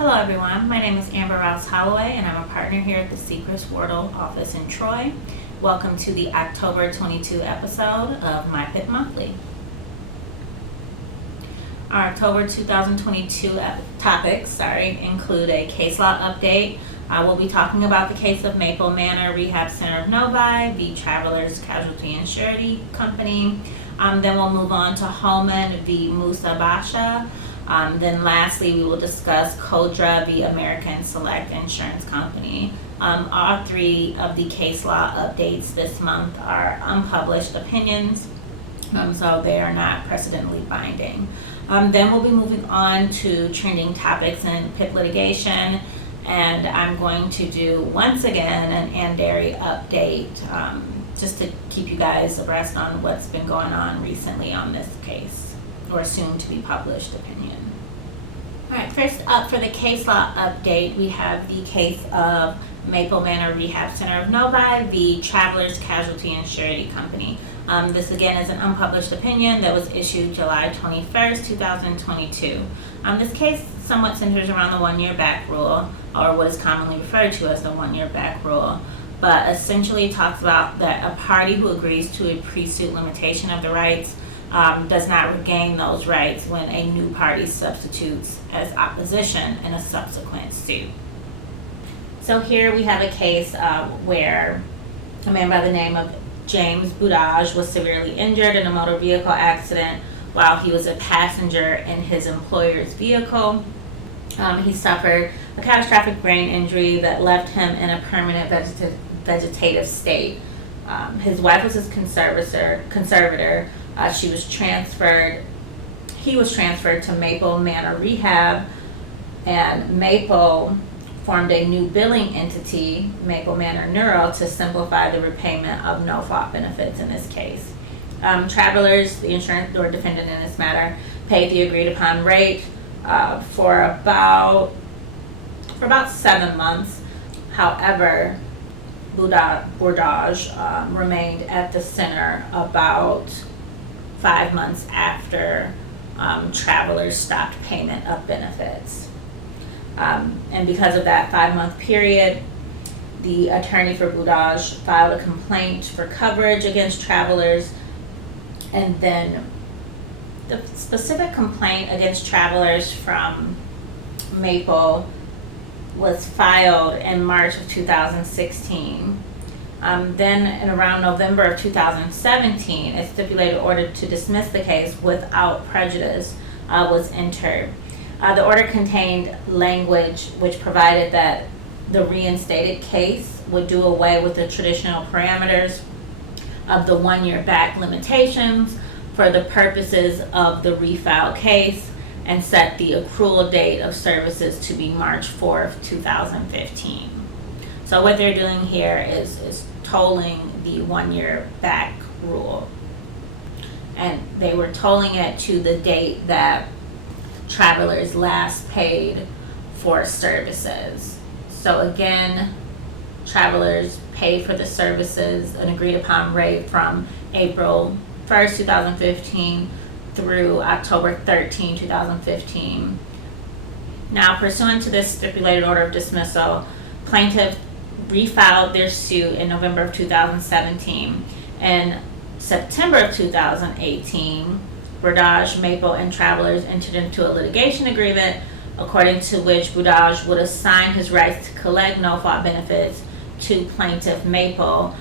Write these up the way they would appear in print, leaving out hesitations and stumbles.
Hello everyone, my name is Amber Rouse Holloway and I'm a partner here at the Secrets Wardle office in Troy. Welcome to the October 22 episode of my PIP Monthly. Our October 2022 topics include a case law update. We'll be talking about the case of Maple Manor Rehab Center of Novi v. Travelers Casualty and Surety Company. Then we'll move on to Holman v. Musa Basha. Then lastly, we will discuss Codra v. American Select Insurance Company. All three of the case law updates this month are unpublished opinions, so they are not precedently binding. Then we'll be moving on to trending topics in PIP litigation, and I'm going to do once again an Anderi update just to keep you guys abreast on what's been going on recently on this case, or soon to be published opinion. Alright, first up for the case law update, we have the case of Maple Manor Rehab Center of Novi v. Travelers Casualty and Surety Company. This again is an unpublished opinion that was issued July 21st, 2022. This case somewhat centers around the 1 year back rule, or what is commonly referred to as the 1 year back rule, but essentially talks about that a party who agrees to a pre-suit limitation of the rights does not regain those rights when a new party substitutes as opposition in a subsequent suit. So here we have a case where a man by the name of James Budaj was severely injured in a motor vehicle accident while he was a passenger in his employer's vehicle. He suffered a catastrophic brain injury that left him in a permanent vegetative state. His wife was his conservator. He was transferred to Maple Manor Rehab, and Maple formed a new billing entity, Maple Manor Neuro, to simplify the repayment of no-fault benefits in this case. Travelers, the insurance or defendant in this matter, paid the agreed upon rate for about 7 months. However, Budaj remained at the center about 5 months after Travelers stopped payment of benefits. And because of that 5-month period, the attorney for Budaj filed a complaint for coverage against Travelers, and then the specific complaint against Travelers from Maple was filed in March of 2016. Then in around November of 2017, a stipulated order to dismiss the case without prejudice was entered. The order contained language which provided that the reinstated case would do away with the traditional parameters of the 1 year back limitations for the purposes of the refiled case, and set the accrual date of services to be March 4th, 2015. So what they're doing here is tolling the 1 year back rule. And they were tolling it to the date that Travelers last paid for services. So again, Travelers paid for the services an agreed upon rate from April 1st, 2015 through October 13, 2015. Now, pursuant to this stipulated order of dismissal, plaintiff refiled their suit in November of 2017. In September of 2018, Budaj, Maple, and Travelers entered into a litigation agreement according to which Budaj would assign his rights to collect no-fault benefits to plaintiff Maple,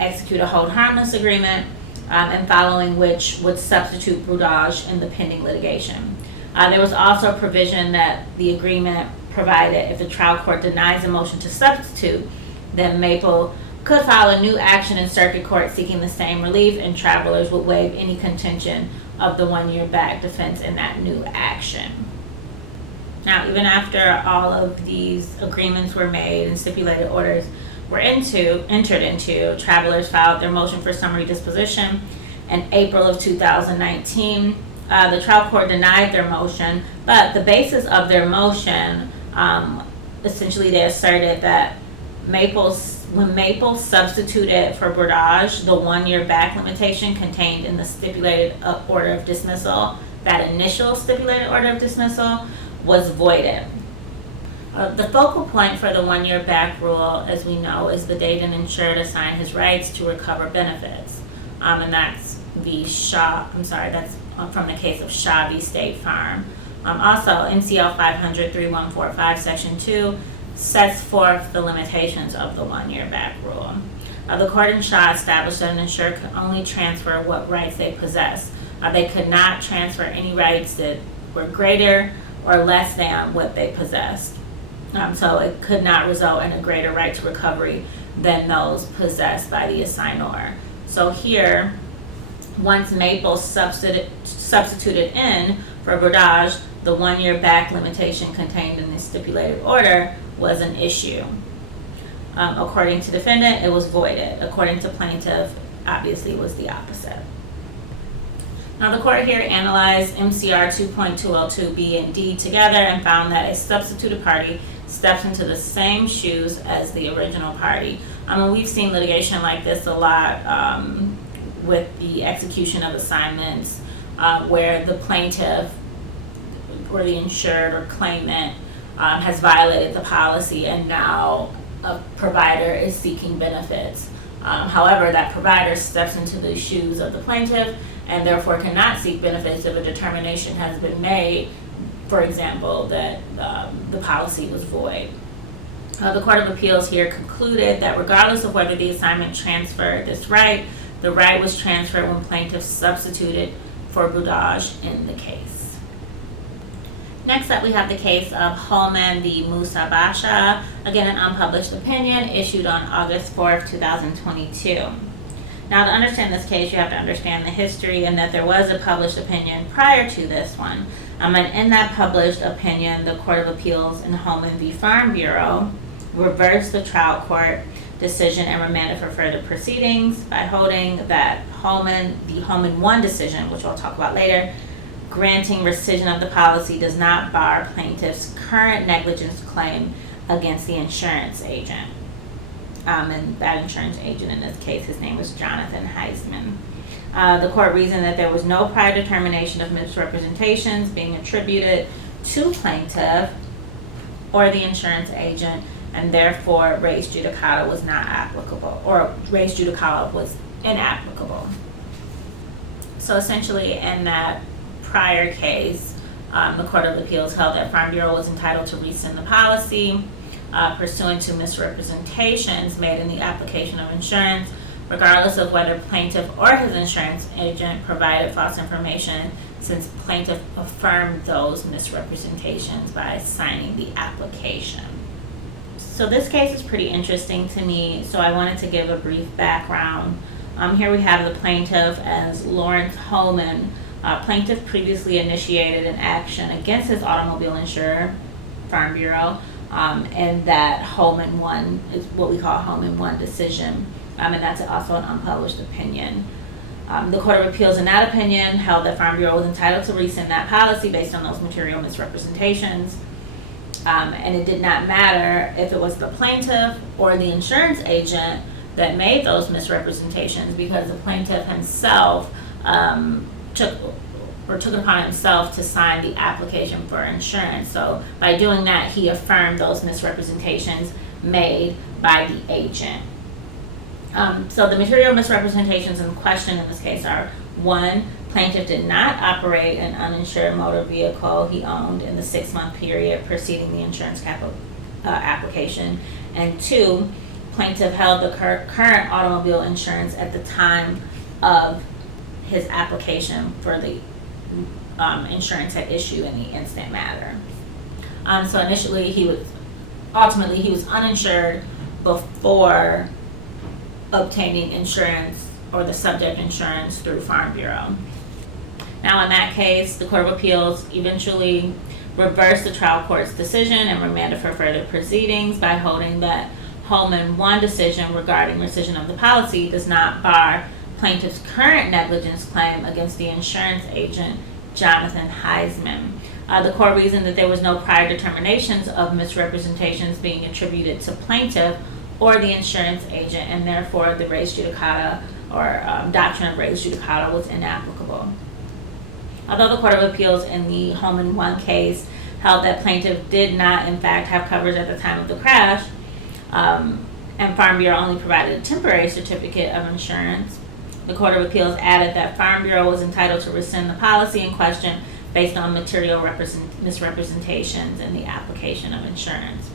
execute a hold harmless agreement, and following which would substitute Budaj in the pending litigation. There was also a provision that the agreement provided if the trial court denies a motion to substitute, then Maple could file a new action in circuit court seeking the same relief, and Travelers would waive any contention of the 1 year back defense in that new action. Now, even after all of these agreements were made and stipulated orders were entered into, Travelers filed their motion for summary disposition in April of 2019. The trial court denied their motion, but the basis of their motion, essentially they asserted that when Maple substituted for Budaj the 1 year back limitation contained in the stipulated order of dismissal, that initial stipulated order of dismissal was voided. The focal point for the 1-year back rule, as we know, is the date an insured assigned his rights to recover benefits. And that's that's from the case of Shaw v. State Farm. Also, MCL 500-3145, Section 2, sets forth the limitations of the 1-year back rule. The court in Shaw established that an insured could only transfer what rights they possess. They could not transfer any rights that were greater or less than what they possessed. So it could not result in a greater right to recovery than those possessed by the assignor. So here, once Maple substituted in for Burdage, the 1-year back limitation contained in the stipulated order was an issue. According to defendant, it was voided. According to plaintiff, obviously it was the opposite. Now the court here analyzed MCR 2.202B and D together and found that a substituted party steps into the same shoes as the original party. We've seen litigation like this a lot with the execution of assignments where the plaintiff or the insured or claimant has violated the policy and now a provider is seeking benefits. However, that provider steps into the shoes of the plaintiff and therefore cannot seek benefits if a determination has been made, for example, that the policy was void. The Court of Appeals here concluded that regardless of whether the assignment transferred this right, the right was transferred when plaintiff substituted for Burdage in the case. Next up, we have the case of Holman v. Musa Basha, again an unpublished opinion issued on August 4th, 2022. Now, to understand this case, you have to understand the history and that there was a published opinion prior to this one. And in that published opinion, the Court of Appeals in Holman v. Farm Bureau reversed the trial court decision and remanded for further proceedings by holding that the Holman 1 decision, which we'll talk about later, granting rescission of the policy does not bar plaintiff's current negligence claim against the insurance agent. And that insurance agent in this case, his name was Jonathan Heisman. The court reasoned that there was no prior determination of misrepresentations being attributed to plaintiff or the insurance agent, and therefore res judicata was not applicable, or res judicata was inapplicable. So essentially, in that prior case, the Court of Appeals held that Farm Bureau was entitled to rescind the policy pursuant to misrepresentations made in the application of insurance, regardless of whether plaintiff or his insurance agent provided false information, since plaintiff affirmed those misrepresentations by signing the application. So this case is pretty interesting to me, so I wanted to give a brief background. Here we have the plaintiff as Lawrence Holman. Plaintiff previously initiated an action against his automobile insurer, Farm Bureau, and that Holman 1 is what we call Holman 1 decision, and that's also an unpublished opinion. The Court of Appeals in that opinion held that Farm Bureau was entitled to rescind that policy based on those material misrepresentations, and it did not matter if it was the plaintiff or the insurance agent that made those misrepresentations, because the plaintiff himself took it upon himself to sign the application for insurance. So by doing that, he affirmed those misrepresentations made by the agent. So the material misrepresentations in question in this case are: 1, plaintiff did not operate an uninsured motor vehicle he owned in the 6-month period preceding the insurance application, and 2, plaintiff held the current automobile insurance at the time of his application for the insurance at issue in the instant matter. So initially he was uninsured before obtaining insurance or the subject insurance through Farm Bureau. Now in that case, the Court of Appeals eventually reversed the trial court's decision and remanded for further proceedings by holding that Holman 1 decision regarding rescission of the policy does not bar plaintiff's current negligence claim against the insurance agent, Jonathan Heisman. The court reasoned that there was no prior determinations of misrepresentations being attributed to plaintiff or the insurance agent, and therefore the res judicata or doctrine of res judicata was inapplicable. Although the Court of Appeals in the Holman 1 case held that plaintiff did not, in fact, have coverage at the time of the crash, and Farm Bureau only provided a temporary certificate of insurance. The Court of Appeals added that Farm Bureau was entitled to rescind the policy in question based on material misrepresentations in the application of insurance.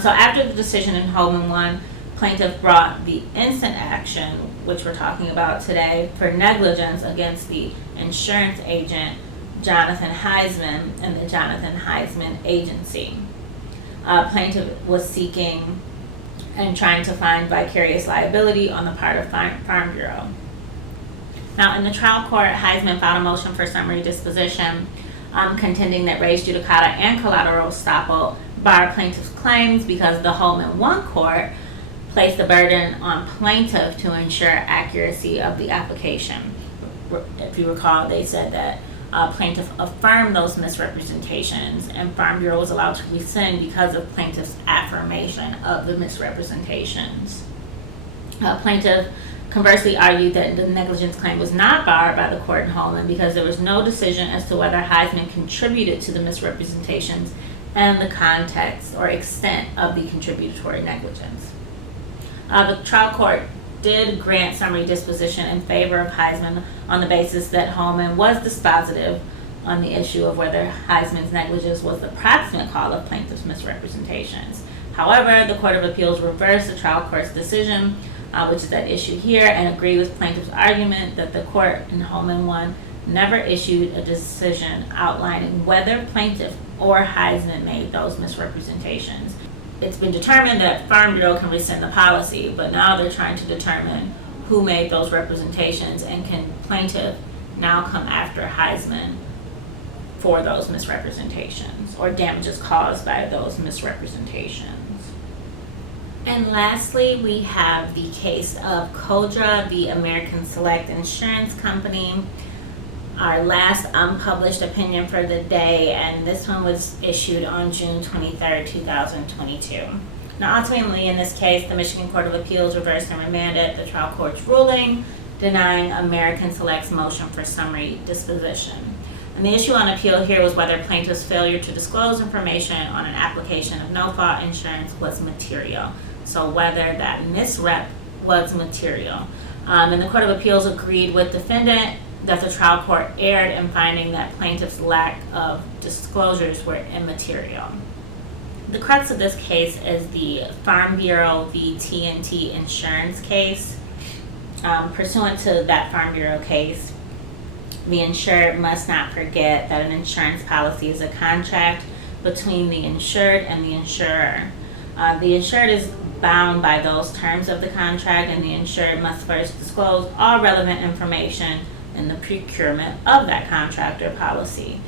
So after the decision in Holman 1, plaintiff brought the instant action, which we're talking about today, for negligence against the insurance agent, Jonathan Heisman, and the Jonathan Heisman Agency. Plaintiff was seeking and trying to find vicarious liability on the part of Farm Bureau. Now, in the trial court, Heisman filed a motion for summary disposition, contending that res judicata and collateral estoppel bar plaintiff's claims because the Holman 1 court placed the burden on plaintiff to ensure accuracy of the application. If you recall, they said that plaintiff affirmed those misrepresentations, and Farm Bureau was allowed to rescind because of plaintiff's affirmation of the misrepresentations. Plaintiff conversely argued that the negligence claim was not barred by the court in Holman because there was no decision as to whether Heisman contributed to the misrepresentations and the context or extent of the contributory negligence. The trial court did grant summary disposition in favor of Heisman on the basis that Holman was dispositive on the issue of whether Heisman's negligence was the proximate cause of plaintiff's misrepresentations. However, the Court of Appeals reversed the trial court's decision, which is at issue here, and agreed with plaintiff's argument that the court in Holman 1 never issued a decision outlining whether plaintiff or Heisman made those misrepresentations. It's been determined that Farm Bureau can rescind the policy, but now they're trying to determine who made those representations, and can plaintiff now come after Heisman for those misrepresentations or damages caused by those misrepresentations. And lastly, we have the case of Codra, the American Select Insurance Company. Our last unpublished opinion for the day, and this one was issued on June 23rd, 2022. Now, ultimately, in this case, the Michigan Court of Appeals reversed and remanded the trial court's ruling denying American Select's motion for summary disposition. And the issue on appeal here was whether plaintiff's failure to disclose information on an application of no-fault insurance was material. So whether that misrep was material. And the Court of Appeals agreed with defendant that the trial court erred in finding that plaintiff's lack of disclosures were immaterial. The crux of this case is the Farm Bureau v. T&T insurance case. Pursuant to that Farm Bureau case, the insured must not forget that an insurance policy is a contract between the insured and the insurer. The insured is bound by those terms of the contract, and the insured must first disclose all relevant information in the procurement of that contract or policy.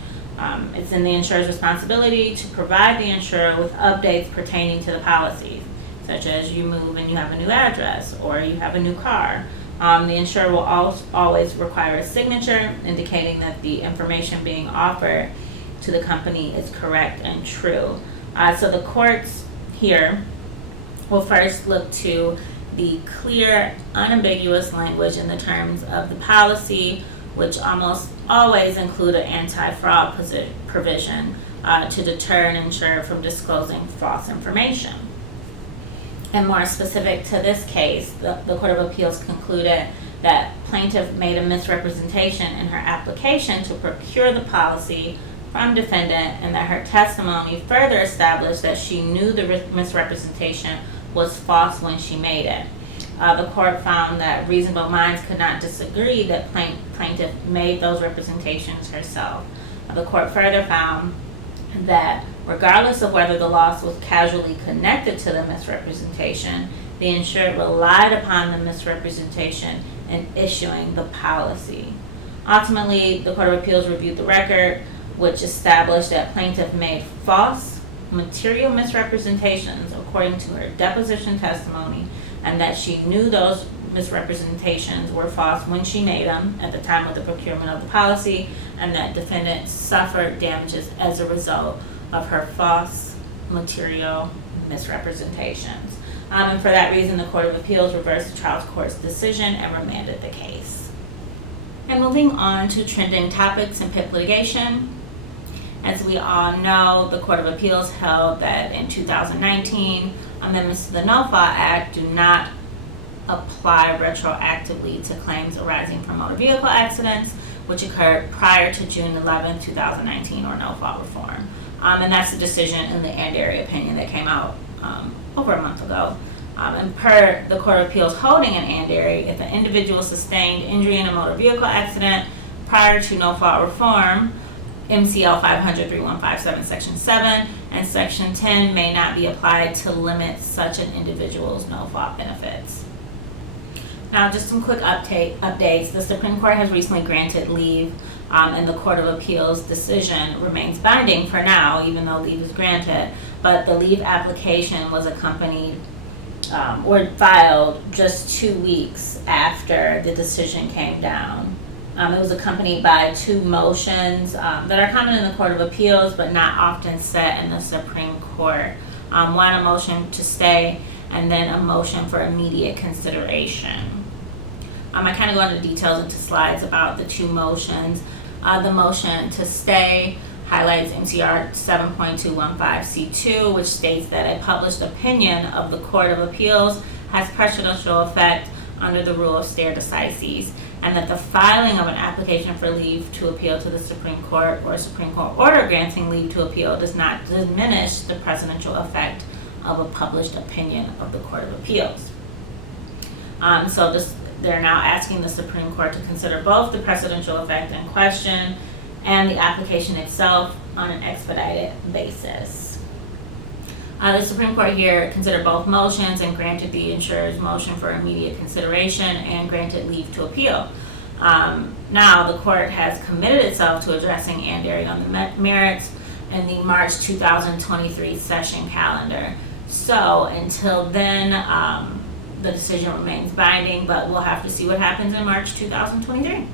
It's in the insurer's responsibility to provide the insurer with updates pertaining to the policy, such as you move and you have a new address or you have a new car. The insurer will always require a signature indicating that the information being offered to the company is correct and true. So the courts here will first look to the clear, unambiguous language in the terms of the policy, which almost always include an anti-fraud provision to deter an insurer from disclosing false information. And more specific to this case, the Court of Appeals concluded that plaintiff made a misrepresentation in her application to procure the policy from defendant, and that her testimony further established that she knew the misrepresentation was false when she made it. The court found that reasonable minds could not disagree that plaintiff made those representations herself. The court further found that regardless of whether the loss was causally connected to the misrepresentation, the insured relied upon the misrepresentation in issuing the policy. Ultimately, the Court of Appeals reviewed the record, which established that plaintiff made false material misrepresentations according to her deposition testimony, and that she knew those misrepresentations were false when she made them at the time of the procurement of the policy, and that defendant suffered damages as a result of her false material misrepresentations. And for that reason, the Court of Appeals reversed the trial court's decision and remanded the case. And moving on to trending topics in PIP litigation. As we all know, the Court of Appeals held that in 2019, amendments to the No Fault Act do not apply retroactively to claims arising from motor vehicle accidents which occurred prior to June 11, 2019, or no fault reform. And that's the decision in the Andary opinion that came out over a month ago. And per the Court of Appeals holding in Andary, if an individual sustained injury in a motor vehicle accident prior to no fault reform, MCL 500-3157 Section 7 and Section 10 may not be applied to limit such an individual's no fault benefits. Now, just some quick updates. The Supreme Court has recently granted leave, and the Court of Appeals decision remains binding for now, even though leave is granted. But the leave application was accompanied or filed just 2 weeks after the decision came down. It was accompanied by 2 motions that are common in the Court of Appeals but not often set in the Supreme Court. One, a motion to stay, and then a motion for immediate consideration. I kind of go into details into slides about the 2 motions. The motion to stay highlights MCR 7.215C2, which states that a published opinion of the Court of Appeals has precedential effect under the rule of stare decisis, and that the filing of an application for leave to appeal to the Supreme Court or a Supreme Court order granting leave to appeal does not diminish the precedential effect of a published opinion of the Court of Appeals. They're now asking the Supreme Court to consider both the precedential effect in question and the application itself on an expedited basis. The Supreme Court here considered both motions and granted the insurer's motion for immediate consideration and granted leave to appeal. Now the court has committed itself to addressing Andary on the merits in the March 2023 session calendar. So until then, the decision remains binding, but we'll have to see what happens in March 2023.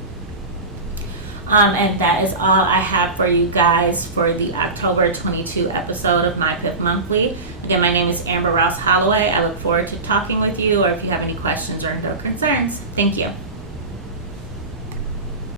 And that is all I have for you guys for the October 22 episode of my PIP Monthly. Again, my name is Amber Ross Holloway. I look forward to talking with you, or if you have any questions or concerns. Thank you.